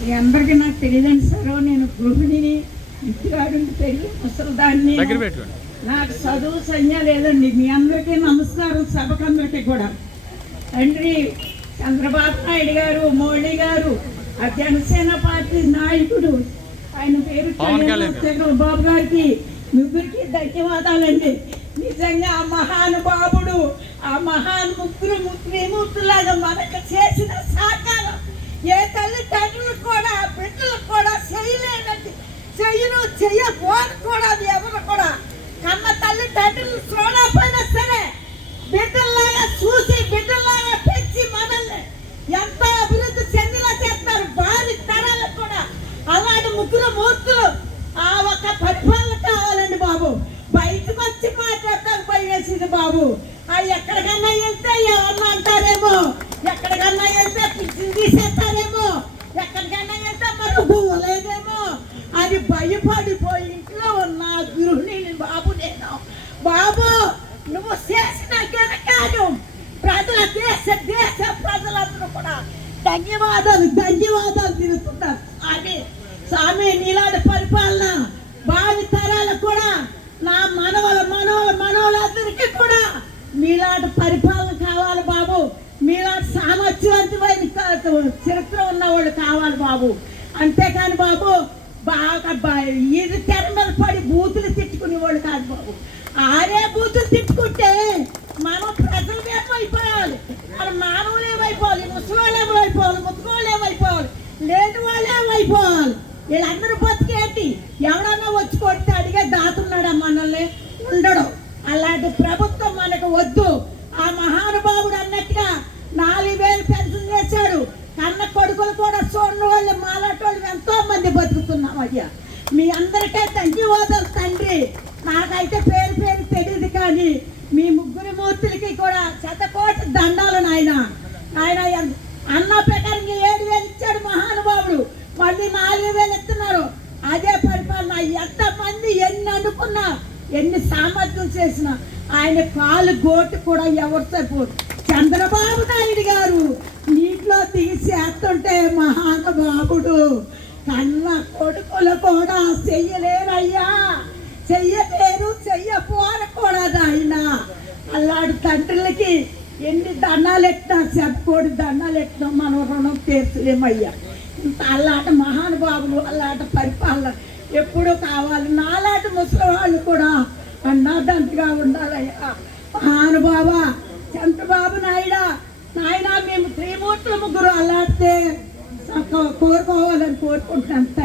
మీ అందరికీ నాకు తెలియదండి సార్. నేను గృహిణిని, ఇంటికాడు పెరిగి ముసలిదాన్ని. నాకు చదువు సంజ్ఞ లేదండి. మీ అందరికీ నమస్కారం, సభకందరికీ కూడా. తండ్రి చంద్రబాబు నాయుడు గారు, మోడీ గారు, ఆ జనసేన పార్టీ నాయకుడు, ఆయన పేరు బాబు గారికి ముగ్గురికి ధన్యవాదాలండి. నిజంగా ఆ మహానుభావుడు, ఆ ముగ్గురు త్రిమూర్తులాగా మనకు చేసిన సహకారం ఏ తల్లిదండ్రులకు కూడా బిడ్డలకు కూడా చేయలేదండి. చెయ్యబోరు కూడా ఎవరు కూడా కన్న తల్లిదండ్రులు చూడకపోయినా సరే బిడ్డల్లాగా చూసి బిడ్డల్లాగా పెంచి మనల్ని ఎంతో అభివృద్ధి చెందిలా చేస్తారు వారి తరాలకు కూడా. అలాంటి ముగ్గురు మూర్తులు ఆ ఒక పరిపాలన కావాలండి బాబు. బయటకు వచ్చి మాట్లాడతాను పోయేసింది బాబు. ఎక్కడికన్నా వెళ్తే ఎవరన్నా అంటారేమో, ఎక్కడికన్నా వెళ్తే పిచ్చిని తీసేస్తారేమో, ఎక్కడికన్నా వెళ్తే మనకు పోలేదేమో అది భయపడిపోయి ఇంట్లో ఉన్న గృహిణిని బాబు. నేను బాబు నువ్వు చేసిన ఘనకార్యం ప్రజల దేశ ప్రజలందరూ కూడా ధన్యవాదాలు తిరుగుతున్నారు. అది స్వామి నీలాంటి పరిపాలన భావి తరాలకు కూడా, నా మనవలందరికీ కూడా మీలాంటి పరిపాలన కావాలి బాబు. మీలాంటి సామర్థ్యవంతమైన చరిత్ర ఉన్నవాళ్ళు కావాలి బాబు. అంతేకాని బాబు బాగా ఇది తెర మీద పడి బూతులు తిట్టుకునే వాళ్ళు కాదు బాబు. ఆరే బూతులు తిట్టుకుంటే మనం ప్రజలు ఏమైపోవాలి, మన మానవులు ఏమైపోవాలి, ముసలి ఏమైపోవాలి, ముత్తుకోళ్ళు ఏమైపోవాలి, లేని వాళ్ళు ఏమైపోవాలి. వీళ్ళందరూ బతికేంటి? ఎవడన్నా వచ్చి కొడితే అడిగే దాతున్నాడా మనల్ని? ఉండడు. అలాంటి ప్రభుత్వం మనకు వద్దు. ఆ మహానుభావుడు అన్నట్టుగా 4,000 పెన్షన్ చేశాడు. కన్న కొడుకులు కూడా చూడని వాళ్ళు మాలాంటి వాళ్ళు ఎంతో మంది బతుకుతున్నాం. అయ్యా మీ అందరికీ ధన్యవాదాలు తండ్రి. నాకైతే పేరు తెలియదు కానీ మీ ముగ్గురు మూర్తులకి కూడా శతకోటి దండాలు నాయన. అన్న ప్రకారం 7,000 ఇచ్చాడు మహానుభావుడు, మళ్ళీ 4,000 ఇస్తున్నారు. అదే పరిపాలన. ఎంతమంది ఎన్ని అనుకున్నా, ఎన్ని సామర్థ్యం చేసినా ఆయన కాలు గోటు కూడా ఎవరు సరిపోదు. చంద్రబాబు నాయుడు గారు నీటిలో తీసేస్తుంటే మహానుభావుడు కన్న కొడుకులు కూడా చెయ్యలేరయ్యా, చెయ్యపోరకూడదు ఆయన. అలాంటి తండ్రులకి ఎన్ని దండాలు ఎట్టినా, చెప్పకోడి దండాలు ఎట్టినా మనం రుణం తీర్చలేమయ్యా. ఇంత అలాంటి మహానుభావులు, అలాంటి పరిపాలన ఎప్పుడూ కావాలి. నాలాంటి ముసలి వాళ్ళు కూడా అన్నాదంతగా ఉండాలయ్యా. మహానుభావ చంద్రబాబు నాయన మేము త్రిమూర్తులు ముగ్గురు అలాంటితే కోరుకోవాలని కోరుకుంటున్నాం.